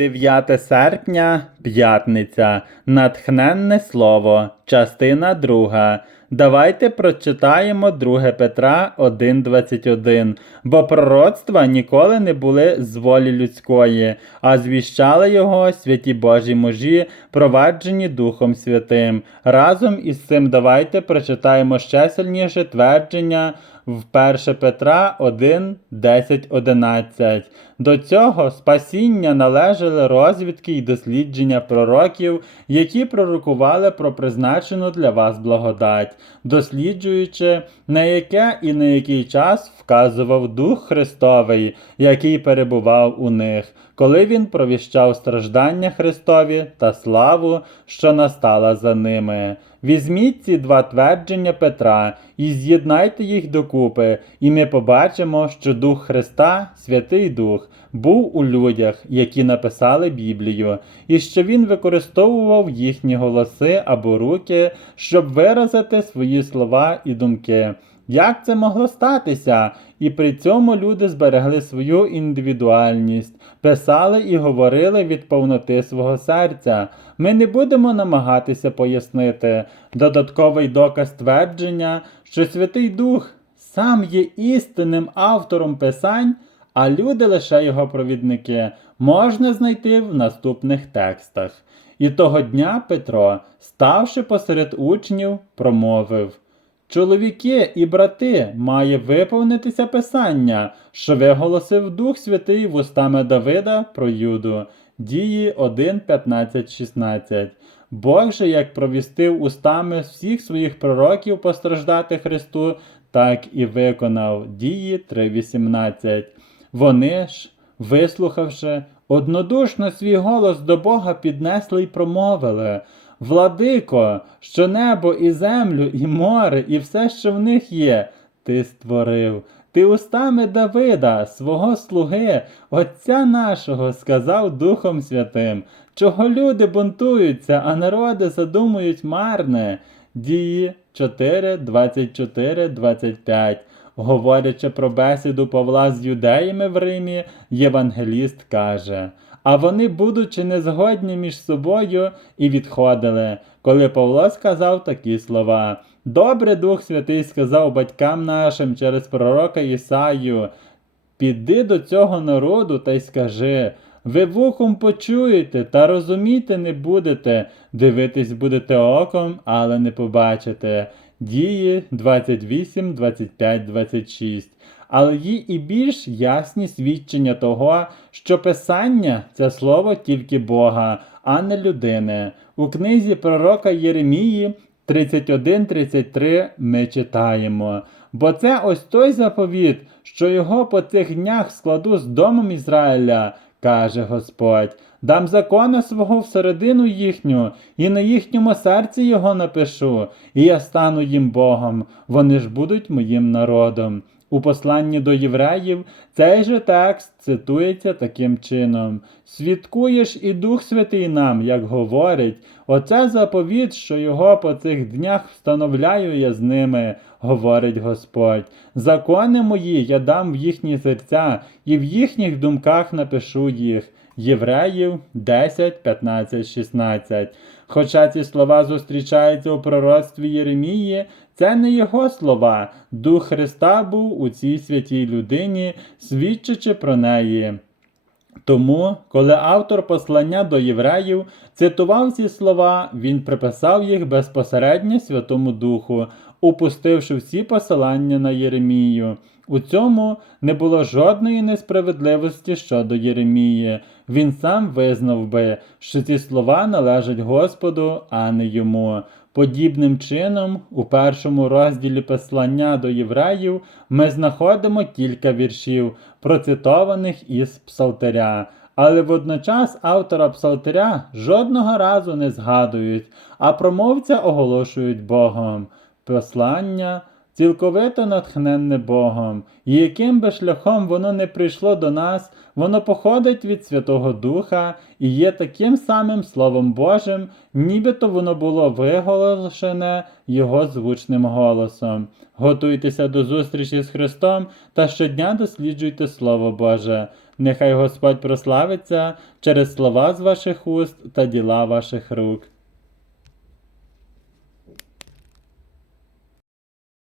9 серпня, п'ятниця, натхненне слово, частина 2. Давайте прочитаємо 2 Петра 1.21. Бо пророцтва ніколи не були з волі людської, а звіщали його святі Божі мужі, проваджені Духом Святим. Разом із цим давайте прочитаємо ще сильніше твердження в 1 Петра 1, 10, 11. До цього спасіння належали розвідки й дослідження пророків, які пророкували про призначену для вас благодать, досліджуючи, на яке і на який час вказував Дух Христовий, який перебував у них, коли він провіщав страждання Христові та славу, що настала за ними. Візьміть ці два твердження Петра і з'єднайте їх докупи, і ми побачимо, що Дух Христа, Святий Дух, був у людях, які написали Біблію, і що він використовував їхні голоси або руки, щоб виразити свої слова і думки. Як це могло статися? І при цьому люди зберегли свою індивідуальність, писали і говорили від повноти свого серця. Ми не будемо намагатися пояснити додатковий доказ твердження, що Святий Дух сам є істинним автором писань, а люди лише його провідники, можна знайти в наступних текстах. І того дня Петро, ставши посеред учнів, промовив. Чоловіки і брати, має виповнитися Писання, що виголосив Дух Святий вустами Давида про Юду. Дії 1, 15, 16. Бог же, як провістив устами всіх своїх пророків постраждати Христу, так і виконав. Дії 3.18. Вони ж, вислухавши, однодушно свій голос до Бога піднесли й промовили. Владико, що небо і землю, і море, і все, що в них є, ти створив. Ти устами Давида, свого слуги, Отця нашого, сказав Духом Святим, чого люди бунтуються, а народи задумують марне. Дії 4, 24, 25. Говорячи про бесіду Павла з юдеями в Римі, євангеліст каже. А вони, будучи незгодні між собою, і відходили, коли Павло сказав такі слова. Добре Дух Святий сказав батькам нашим через пророка Ісаю, піди до цього народу та й скажи. Ви вухом почуєте та розуміти не будете, дивитись будете оком, але не побачите. Дії 28, 25, 26 але є і більш ясні свідчення того, що Писання це слово тільки Бога, а не людини. У книзі пророка Єремії 31-33 ми читаємо. Бо це ось той заповіт, що його по цих днях складу з домом Ізраїля, каже Господь. Дам закона свого всередину їхню, і на їхньому серці його напишу, і я стану їм Богом, вони ж будуть моїм народом. У посланні до євреїв цей же текст цитується таким чином: Свідкуєш і Дух Святий нам, як говорить, оце заповіт, що його по цих днях встановляю я з ними, говорить Господь. Закони мої я дам в їхні серця, і в їхніх думках напишу їх. Євреїв 10, 15, 16. Хоча ці слова зустрічаються у пророцтві Єремії, це не його слова. Дух Христа був у цій святій людині, свідчачи про неї. Тому, коли автор послання до євреїв цитував ці слова, він приписав їх безпосередньо Святому Духу, упустивши всі посилання на Єремію. У цьому не було жодної несправедливості щодо Єремії. Він сам визнав би, що ці слова належать Господу, а не йому. Подібним чином, у першому розділі послання до євреїв ми знаходимо кілька віршів, процитованих із Псалтиря. Але водночас автора Псалтиря жодного разу не згадують, а промовця оголошують Богом. Послання цілковито натхненне Богом, і яким би шляхом воно не прийшло до нас, воно походить від Святого Духа і є таким самим Словом Божим, нібито воно було виголошене Його звучним голосом. Готуйтеся до зустрічі з Христом та щодня досліджуйте Слово Боже. Нехай Господь прославиться через слова з ваших уст та діла ваших рук.